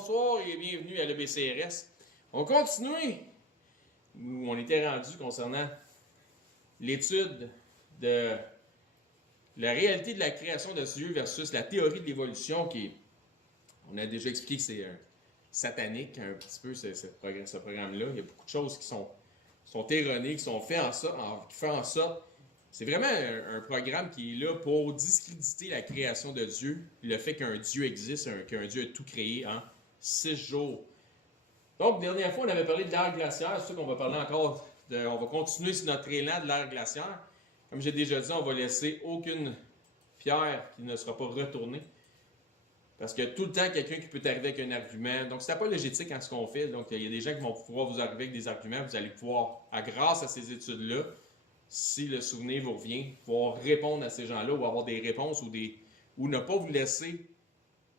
bonsoir et bienvenue à l'EBCRS. On continue où on était rendu concernant l'étude de la réalité de la création de Dieu versus la théorie de l'évolution on a déjà expliqué que c'est satanique un petit peu ce programme-là. Il y a beaucoup de choses qui sont erronées, qui sont faites qui font en sorte. C'est vraiment un programme qui est là pour discréditer la création de Dieu, le fait qu'un Dieu existe, qu'un Dieu a tout créé en 6 jours. Donc, dernière fois, on avait parlé de l'ère glaciaire, c'est sûr qu'on va parler encore, on va continuer sur notre élan de l'ère glaciaire. Comme j'ai déjà dit, on va laisser aucune pierre qui ne sera pas retournée. Parce qu'il y a tout le temps quelqu'un qui peut arriver avec un argument. Donc, c'est pas légétique en ce qu'on fait. Donc, il y a des gens qui vont pouvoir vous arriver avec des arguments. Vous allez pouvoir, grâce à ces études-là, si le souvenir vous revient, pouvoir répondre à ces gens-là ou avoir des réponses ou ne pas vous laisser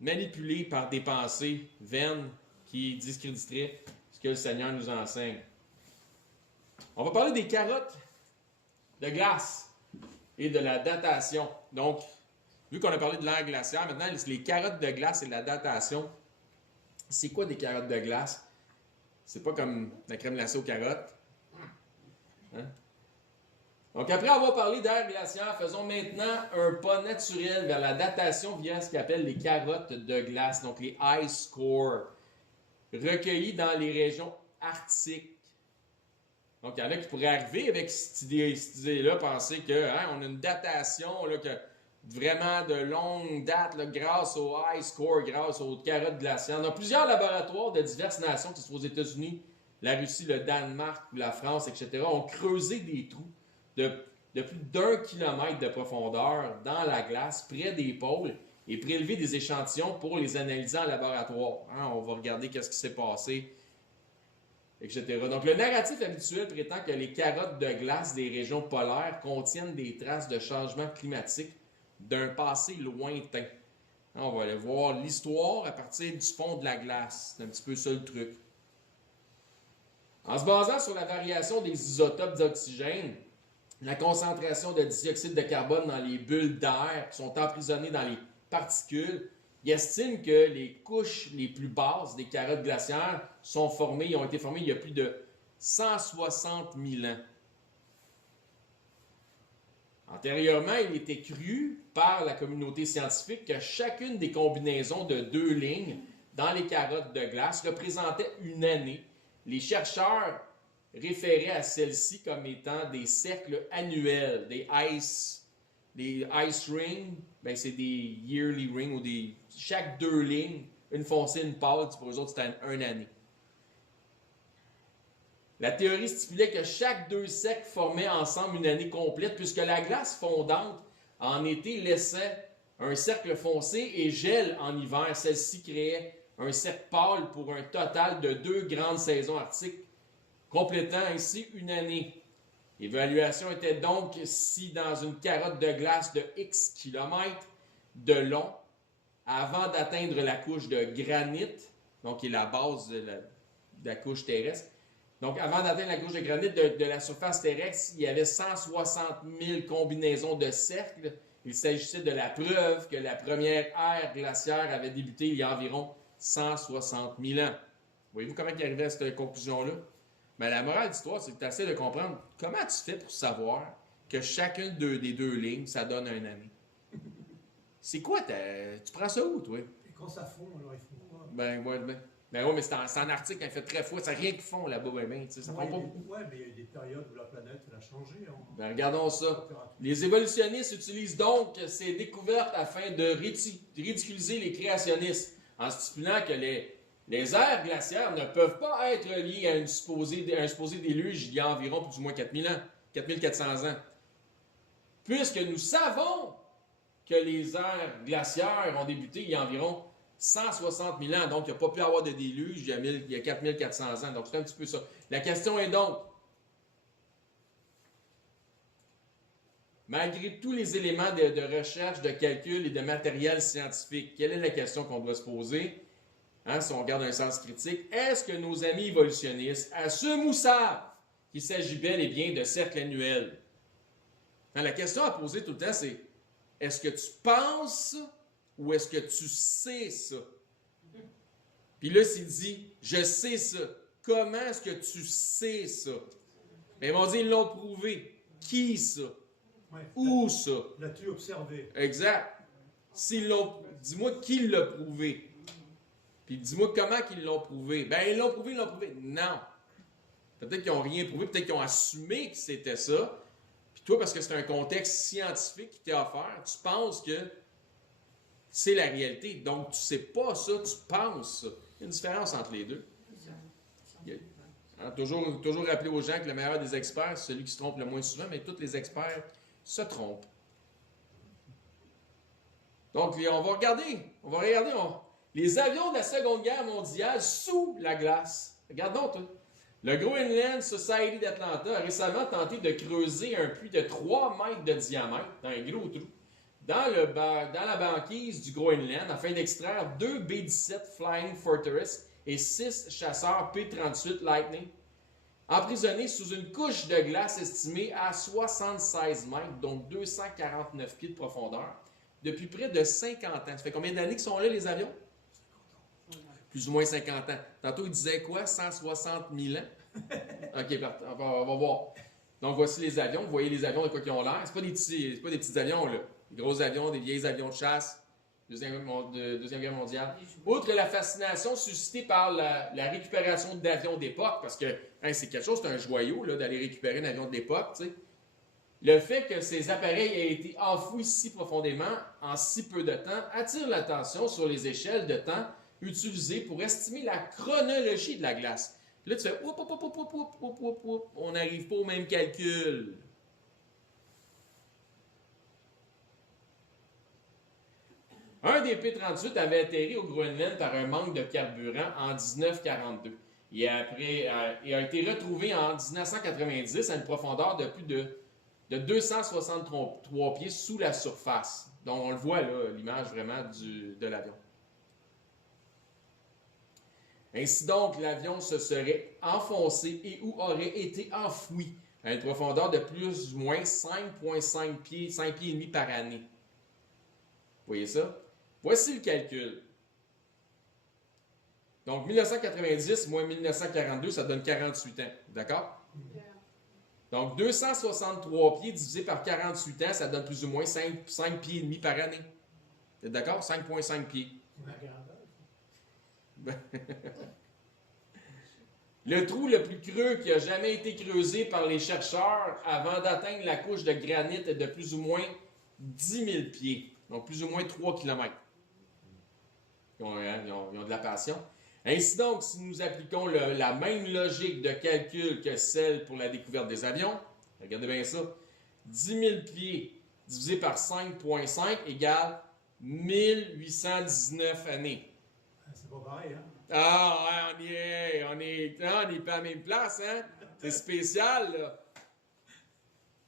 manipuler par des pensées vaines qui discréditeraient ce que le Seigneur nous enseigne. On va parler des carottes de glace et de la datation. Donc, vu qu'on a parlé de l'ère glaciaire, maintenant, les carottes de glace et de la datation. C'est quoi des carottes de glace? C'est pas comme la crème glacée aux carottes. Hein? Donc, après avoir parlé d'ère glaciaire, faisons maintenant un pas naturel vers la datation via ce qu'on appelle les carottes de glace, donc les ice cores, recueillis dans les régions arctiques. Donc, il y en a qui pourraient arriver avec cette idée-là, penser qu'on a une datation là, que vraiment de longue date là, grâce aux ice cores, grâce aux carottes glaciaires. Dans plusieurs laboratoires de diverses nations, que ce soit aux États-Unis, la Russie, le Danemark, la France, etc., ont creusé des trous de plus d'1 kilomètre de profondeur dans la glace, près des pôles, et prélever des échantillons pour les analyser en laboratoire. On va regarder qu'est-ce qui s'est passé, etc. Donc, le narratif habituel prétend que les carottes de glace des régions polaires contiennent des traces de changement climatique d'un passé lointain. On va aller voir l'histoire à partir du fond de la glace. C'est un petit peu ça le truc. En se basant sur la variation des isotopes d'oxygène, la concentration de dioxyde de carbone dans les bulles d'air qui sont emprisonnées dans les particules, il estime que les couches les plus basses des carottes glaciaires ont été formées il y a plus de 160 000 ans. Antérieurement, il était cru par la communauté scientifique que chacune des combinaisons de 2 lignes dans les carottes de glace représentait une année. Les chercheurs référaient à celles-ci comme étant des cercles annuels, des ice rings, ben c'est des yearly rings, ou chaque 2 lignes, une foncée, une pâle, pour eux autres, c'était une année. La théorie stipulait que chaque 2 cercles formaient ensemble une année complète, puisque la glace fondante en été laissait un cercle foncé et gèle en hiver. Celle-ci créait un cercle pâle pour un total de 2 grandes saisons arctiques, complétant ainsi une année. L'évaluation était donc si dans une carotte de glace de X kilomètres de long, avant d'atteindre la couche de granit, donc qui est la base de la couche terrestre, donc avant d'atteindre la couche de granit de la surface terrestre, il y avait 160 000 combinaisons de cercles. Il s'agissait de la preuve que la première ère glaciaire avait débuté il y a environ 160 000 ans. Voyez-vous comment il arrivait à cette conclusion-là? Mais la morale de l'histoire, c'est que tu essaies de comprendre comment tu fais pour savoir que chacune des 2 lignes, ça donne une année. C'est quoi? Tu prends ça où, toi? Et quand ça fond, alors ils font quoi? Ben ouais, mais c'est en Arctique, il fait très froid. Ça n'a rien qui fond là-bas, ça fond pas beaucoup. Ouais, mais il y a eu des périodes où la planète elle a changé. Ben regardons ça. Les évolutionnistes utilisent donc ces découvertes afin de ridiculiser les créationnistes, en stipulant que les aires glaciaires ne peuvent pas être liées à un supposé déluge il y a environ plus ou moins 4400 ans. Puisque nous savons que les aires glaciaires ont débuté il y a environ 160 000 ans, donc il n'y a pas pu avoir de déluge il y a 4400 ans. Donc c'est un petit peu ça. La question est donc, malgré tous les éléments de recherche, de calcul et de matériel scientifique, quelle est la question qu'on doit se poser? Si on regarde un sens critique, est-ce que nos amis évolutionnistes assument ou savent qu'il s'agit bel et bien de cercles annuels? La question à poser tout le temps, c'est est-ce que tu penses ou est-ce que tu sais ça? Puis là, s'il dit, je sais ça. Comment est-ce que tu sais ça? Bien, ils vont dire, ils l'ont prouvé. Qui ça? Ouais. Où ça? L'as-tu observé? Exact. Dis-moi qui l'a prouvé. Puis dis-moi comment qu'ils l'ont prouvé. Ben, ils l'ont prouvé, ils l'ont prouvé. Non. Peut-être qu'ils n'ont rien prouvé, peut-être qu'ils ont assumé que c'était ça. Puis toi, parce que c'est un contexte scientifique qui t'est offert, tu penses que c'est la réalité. Donc, tu ne sais pas ça, tu penses ça. Il y a une différence entre les deux. Toujours rappeler aux gens que le meilleur des experts, c'est celui qui se trompe le moins souvent, mais tous les experts se trompent. Donc, on va regarder les avions de la Seconde Guerre mondiale sous la glace. Regardons tout. Le Groenland Society d'Atlanta a récemment tenté de creuser un puits de 3 mètres de diamètre, dans un gros trou, dans la banquise du Groenland, afin d'extraire 2 B-17 Flying Fortress et 6 chasseurs P-38 Lightning, emprisonnés sous une couche de glace estimée à 76 mètres, donc 249 pieds de profondeur, depuis près de 50 ans. Ça fait combien d'années qu'ils sont là, les avions? Plus ou moins 50 ans. Tantôt, il disait quoi? 160 000 ans? OK, on va voir. Donc, voici les avions. Vous voyez les avions de quoi qu'ils ont l'air. C'est pas des petits avions, là. Des gros avions, des vieilles avions de chasse. Deuxième Guerre mondiale. Outre la fascination suscitée par la récupération d'avions d'époque, parce que c'est quelque chose, c'est un joyau là, d'aller récupérer un avion de l'époque, tu sais. Le fait que ces appareils aient été enfouis si profondément en si peu de temps attire l'attention sur les échelles de temps utilisées pour estimer la chronologie de la glace. Puis là, tu fais on n'arrive pas au même calcul. Un des P-38 avait atterri au Groenland par un manque de carburant en 1942 et a été retrouvé en 1990 à une profondeur de plus de 263 pieds sous la surface. Donc, on le voit là, l'image vraiment de l'avion. Ainsi donc, l'avion se serait enfoncé et ou aurait été enfoui à une profondeur de plus ou moins 5,5 pieds, 5 pieds et demi par année. Vous voyez ça? Voici le calcul. Donc, 1990 moins 1942, ça donne 48 ans. D'accord? Donc, 263 pieds divisé par 48 ans, ça donne plus ou moins 5 pieds et demi par année. Vous êtes d'accord? 5,5 pieds. Le trou le plus creux qui a jamais été creusé par les chercheurs avant d'atteindre la couche de granit est de plus ou moins 10 000 pieds. Donc, plus ou moins 3 km. Ils ont de la passion. Ainsi donc, si nous appliquons la même logique de calcul que celle pour la découverte des avions, regardez bien ça, 10 000 pieds divisé par 5,5 égale 1819 années. C'est pas pareil, hein? Ah, ouais, on est pas à la même place, hein? C'est spécial, là.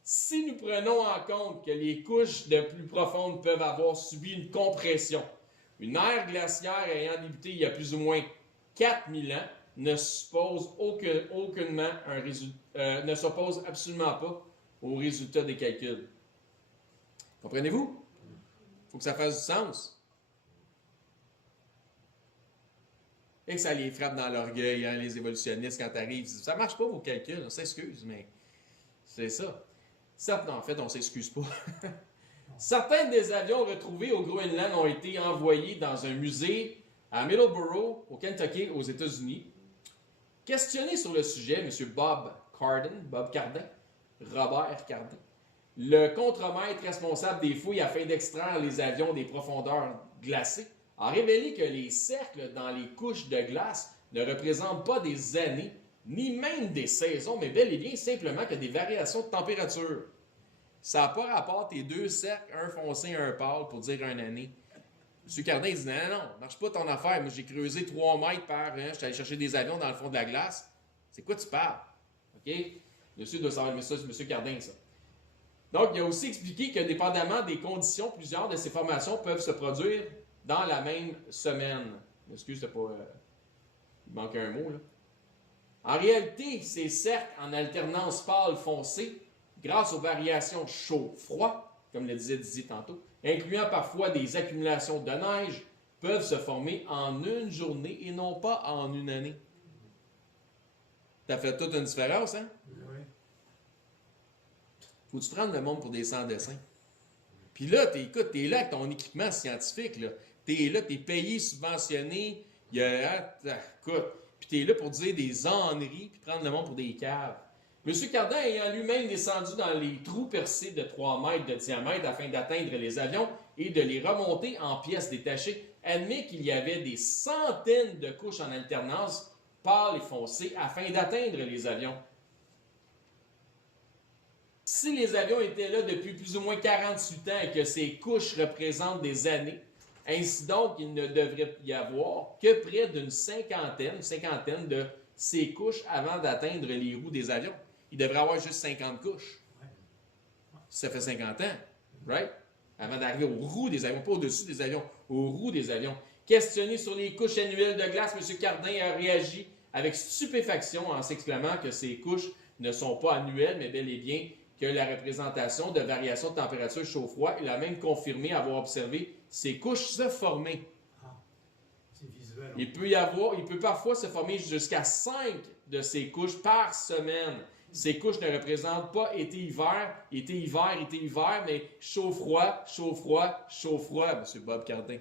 Si nous prenons en compte que les couches de plus profondes peuvent avoir subi une compression, une ère glaciaire ayant débuté il y a plus ou moins 4000 ans ne s'oppose absolument pas au résultat des calculs. Comprenez-vous? Il faut que ça fasse du sens. Et que ça les frappe dans l'orgueil, hein, les évolutionnistes, quand t'arrives, ça ne marche pas vos calculs, on s'excuse, mais c'est ça. En fait, on ne s'excuse pas. Certains des avions retrouvés au Groenland ont été envoyés dans un musée à Middleborough, au Kentucky, aux États-Unis. Questionné sur le sujet, M. Robert Cardin, le contremaître responsable des fouilles afin d'extraire les avions des profondeurs glacées, a révélé que les cercles dans les couches de glace ne représentent pas des années, ni même des saisons, mais bel et bien simplement que des variations de température. Ça n'a pas rapport tes deux cercles, un foncé et un pâle, pour dire une année. M. Cardin dit non, marche pas ton affaire. Moi, j'ai creusé 3 mètres par. Je suis allé chercher des avions dans le fond de la glace. C'est quoi tu parles? OK? Monsieur doit savoir, c'est M. Cardin, ça. Donc, il a aussi expliqué que, dépendamment des conditions, plusieurs de ces formations peuvent se produire dans la même semaine. Excuse, c'est pas. Il manque un mot, là. En réalité, ces cercles en alternance pâle-foncé, grâce aux variations chaud-froid, comme le disait Didier tantôt, incluant parfois des accumulations de neige, peuvent se former en une journée et non pas en une année. Ça fait toute une différence, hein? Oui. Faut-tu prendre le monde pour des sans-dessins? Puis là, écoute, t'es là avec ton équipement scientifique, là. T'es là, t'es payé, subventionné, écoute, puis t'es là pour dire des âneries, puis prendre le monde pour des caves. M. Cardin ayant lui-même descendu dans les trous percés de 3 mètres de diamètre afin d'atteindre les avions et de les remonter en pièces détachées, admet qu'il y avait des centaines de couches en alternance, pâles et foncées, afin d'atteindre les avions. Si les avions étaient là depuis plus ou moins 48 ans et que ces couches représentent des années, ainsi donc il ne devrait y avoir que près d'une cinquantaine de ces couches avant d'atteindre les roues des avions. Il devrait y avoir juste 50 couches. Ça fait 50 ans, right? Avant d'arriver aux roues des avions, pas au-dessus des avions, aux roues des avions. Questionné sur les couches annuelles de glace, M. Cardin a réagi avec stupéfaction en s'exclamant que ces couches ne sont pas annuelles, mais bel et bien que la représentation de variations de température chaud-froid. Il a même confirmé avoir observé ces couches se former. C'est visuel. Il peut parfois se former jusqu'à 5 de ces couches par semaine. Ces couches ne représentent pas été-hiver, mais chaud-froid, chaud-froid, chaud-froid, M. Bob Cardin.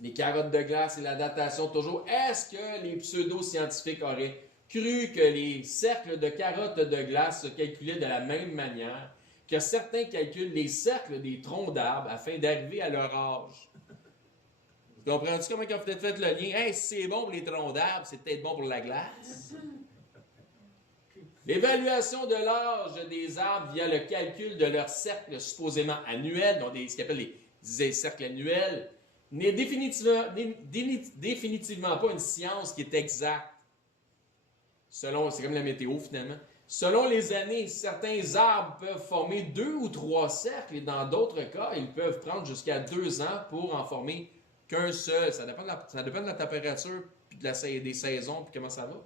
Les carottes de glace et la datation toujours. Est-ce que les pseudo-scientifiques auraient cru que les cercles de carottes de glace se calculaient de la même manière que certains calculent les cercles des troncs d'arbres afin d'arriver à leur âge? Vous comprenez-tu comment ils ont peut-être fait le lien? Hey, si c'est bon pour les troncs d'arbres, c'est peut-être bon pour la glace. L'évaluation de l'âge des arbres via le calcul de leurs cercles supposément annuels, donc ce qu'on appelle les cercles annuels, n'est définitivement pas une science qui est exacte. C'est comme la météo finalement. Selon les années, certains arbres peuvent former 2 ou 3 cercles et dans d'autres cas, ils peuvent prendre jusqu'à 2 ans pour en former qu'un seul. Ça dépend de la température, puis des saisons, puis comment ça va.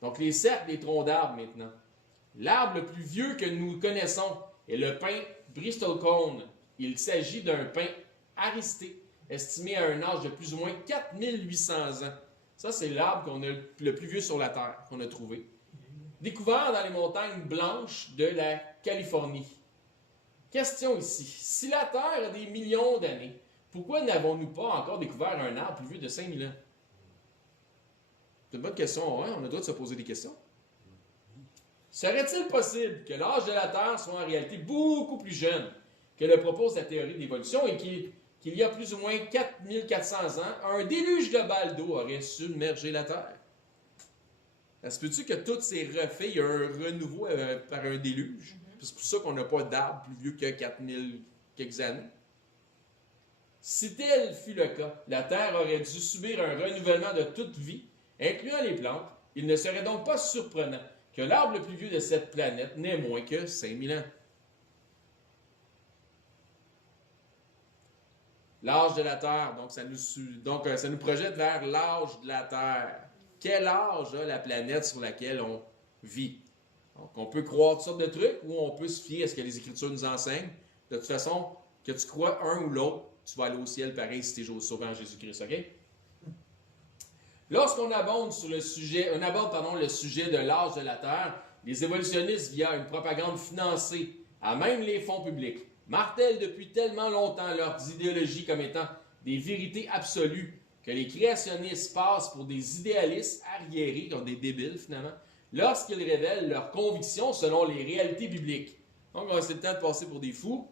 Donc les cercles des troncs d'arbres maintenant. L'arbre le plus vieux que nous connaissons est le pin Bristol Cone. Il s'agit d'un pin aristé, estimé à un âge de plus ou moins 4800 ans. Ça, c'est l'arbre qu'on a le plus vieux sur la Terre, qu'on a trouvé. Découvert dans les montagnes blanches de la Californie. Question ici. Si la Terre a des millions d'années, pourquoi n'avons-nous pas encore découvert un arbre plus vieux de 5000 ans? C'est une bonne question, hein? On a le droit de se poser des questions. Serait-il possible que l'âge de la Terre soit en réalité beaucoup plus jeune que le propose la théorie de l'évolution et qu'il y a plus ou moins 4400 ans, un déluge de balles d'eau aurait submergé la Terre? Est-ce que tu que tout s'est refait, il y a un renouveau par un déluge? C'est pour ça qu'on n'a pas d'arbre plus vieux que 4000 quelques années. Si tel fut le cas, la Terre aurait dû subir un renouvellement de toute vie, incluant les plantes. Il ne serait donc pas surprenant que l'arbre le plus vieux de cette planète n'ait moins que 5000 ans. L'âge de la Terre, donc ça nous projette vers l'âge de la Terre. Quel âge a la planète sur laquelle on vit? Donc, on peut croire toutes sortes de trucs ou on peut se fier à ce que les Écritures nous enseignent. De toute façon, que tu crois un ou l'autre, tu vas aller au ciel pareil si tu es sauvé en Jésus-Christ, OK? Lorsqu'on aborde le sujet de l'âge de la Terre, les évolutionnistes, via une propagande financée à même les fonds publics, martèlent depuis tellement longtemps leurs idéologies comme étant des vérités absolues que les créationnistes passent pour des idéalistes arriérés, comme des débiles finalement, lorsqu'ils révèlent leurs convictions selon les réalités bibliques. Donc, on va essayer le temps de passer pour des fous.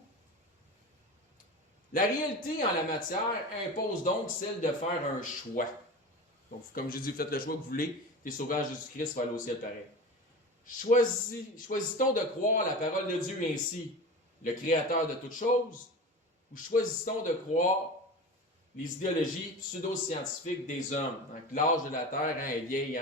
La réalité en la matière impose donc celle de faire un choix. Donc, comme j'ai dit, faites le choix que vous voulez, t'es sauvé en Jésus-Christ, tu vas aller au ciel pareil. Choisit-on de croire la parole de Dieu ainsi, le Créateur de toutes choses, ou choisit-on de croire les idéologies pseudo-scientifiques des hommes? Donc, l'âge de la Terre est vieille,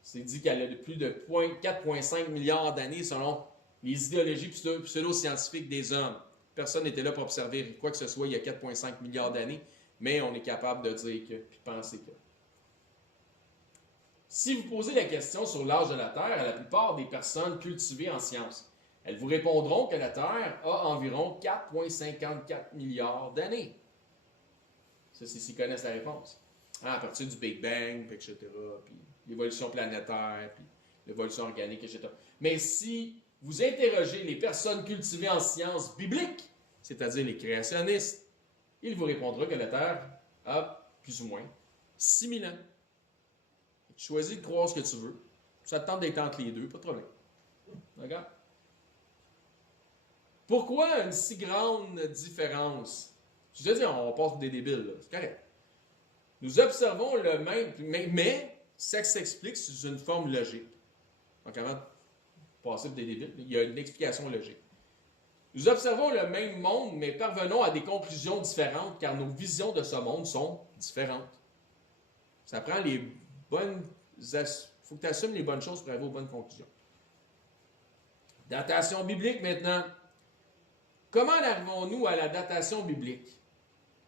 c'est dit qu'elle a plus de 4,5 milliards d'années selon les idéologies pseudo-scientifiques des hommes. Personne n'était là pour observer quoi que ce soit il y a 4,5 milliards d'années, mais on est capable de dire que, puis de penser que. Si vous posez la question sur l'âge de la Terre à la plupart des personnes cultivées en sciences, Elles vous répondront que la Terre a environ 4,54 milliards d'années. Ça, c'est s'ils connaissent la réponse. À partir du Big Bang, puis etc., puis l'évolution planétaire, puis l'évolution organique, etc. Mais si vous interrogez les personnes cultivées en sciences bibliques, c'est-à-dire les créationnistes, ils vous répondront que la Terre a plus ou moins 6000 ans. Tu choisis de croire ce que tu veux. Ça te tente d'être entre les deux, pas de problème. D'accord? Pourquoi une si grande différence? Je te dis, on passe pour des débiles, là. C'est correct. Nous observons le même, mais ça s'explique sous une forme logique. Donc, avant de passer pour des débiles, il y a une explication logique. Nous observons le même monde, mais parvenons à des conclusions différentes car nos visions de ce monde sont différentes. Ça prend les bonnes... Il faut que tu assumes les bonnes choses pour arriver aux bonnes conclusions. Datation biblique maintenant. Comment arrivons-nous à la datation biblique?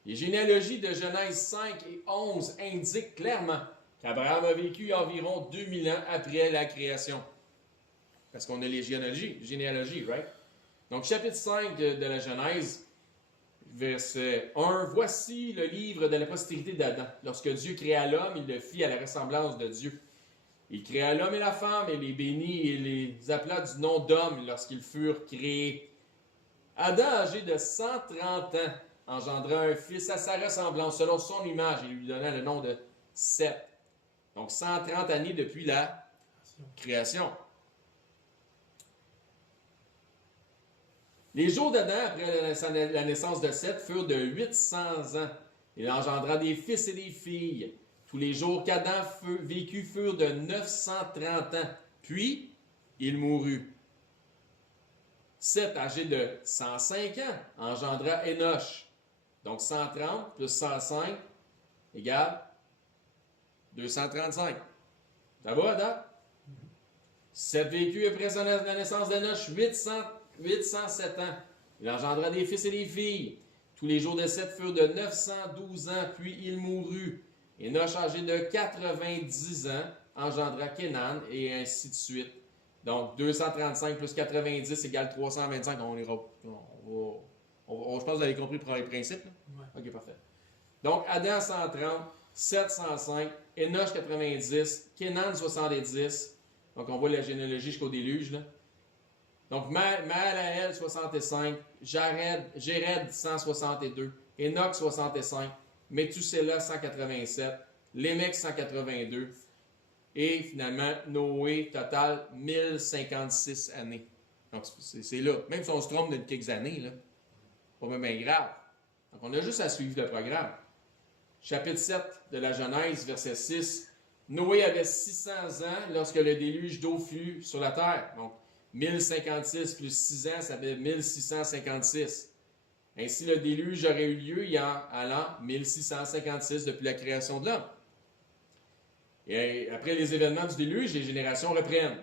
Les généalogies de Genèse 5 et 11 indiquent clairement qu'Abraham a vécu environ 2000 ans après la création. Parce qu'on a les généalogies, right? Donc, chapitre 5 de la Genèse, verset 1. Voici le livre de la postérité d'Adam. Lorsque Dieu créa l'homme, il le fit à la ressemblance de Dieu. Il créa l'homme et la femme et les bénit et les appela du nom d'homme lorsqu'ils furent créés. Adam, âgé de 130 ans, engendra un fils à sa ressemblance, selon son image, et lui donna le nom de Seth. Donc 130 années depuis la création. Les jours d'Adam, après la naissance de Seth, furent de 800 ans. Il engendra des fils et des filles. Tous les jours qu'Adam vécut furent de 930 ans. Puis, il mourut. Seth, âgé de 105 ans, engendra Enoch. Donc 130 plus 105 égale 235. Ça va, Adam? Seth vécut après la naissance d'Enoch 807 ans. Il engendra des fils et des filles. Tous les jours de Seth furent de 912 ans, puis il mourut. Enoch, âgé de 90 ans, engendra Kénan, et ainsi de suite. Donc, 235 plus 90 égale 325. Je pense que vous avez compris le principe. Là? Ouais. OK, parfait. Donc, Adam 130, Seth 105, Enoch 90, Kénan 70. Donc, on voit la généalogie jusqu'au déluge. Là. Donc, Mahalalel 65, Jéred 162, Enoch 65, Méthusela 187, Lémec 182, et finalement, Noé, total 1056 années. Donc, c'est là. Même si on se trompe de quelques années, là, pas même bien grave. Donc, on a juste à suivre le programme. Chapitre 7 de la Genèse, verset 6. Noé avait 600 ans lorsque le déluge d'eau fut sur la terre. Donc, 1056 plus 6 ans, ça fait 1656. Ainsi, le déluge aurait eu lieu en l'an 1656 depuis la création de l'homme. Et après les événements du déluge, les générations reprennent.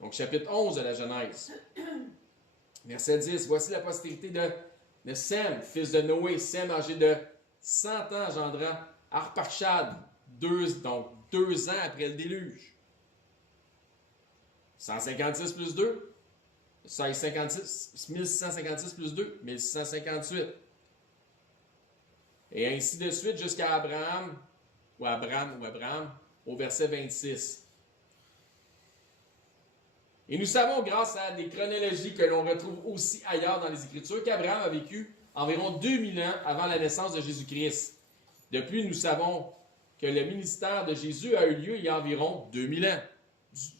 Donc, chapitre 11 de la Genèse. Verset 10. Voici la postérité de Sem, fils de Noé. Sem, âgé de 100 ans, engendra Arpachshad, donc 2 ans après le déluge. 156 plus 2, 1656 plus 2, 1658. Et ainsi de suite jusqu'à Abraham, au verset 26. Et nous savons, grâce à des chronologies que l'on retrouve aussi ailleurs dans les Écritures, qu'Abraham a vécu environ 2000 ans avant la naissance de Jésus-Christ. Depuis, nous savons que le ministère de Jésus a eu lieu il y a environ 2000 ans.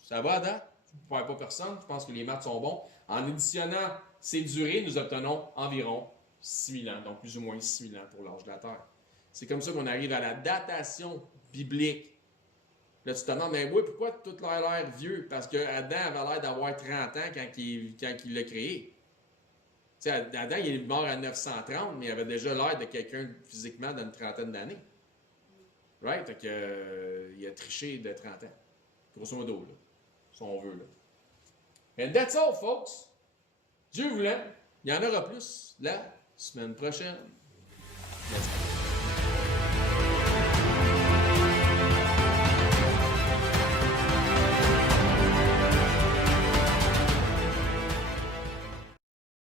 Ça va, Adam? Je ne perds pas personne, je pense que les maths sont bons. En additionnant ces durées, nous obtenons environ 6000 ans, donc plus ou moins 6000 ans pour l'âge de la Terre. C'est comme ça qu'on arrive à la datation biblique. Là, tu te demandes, mais oui, pourquoi tout l'air vieux? Parce que Adam avait l'air d'avoir 30 ans quand il l'a créé. Tu sais, Adam, il est mort à 930, mais il avait déjà l'air de quelqu'un physiquement d'une trentaine d'années. Right? Fait que, il a triché de 30 ans. Grosso modo, là, si on veut. Là. And that's all, folks. Dieu voulant, il y en aura plus la semaine prochaine.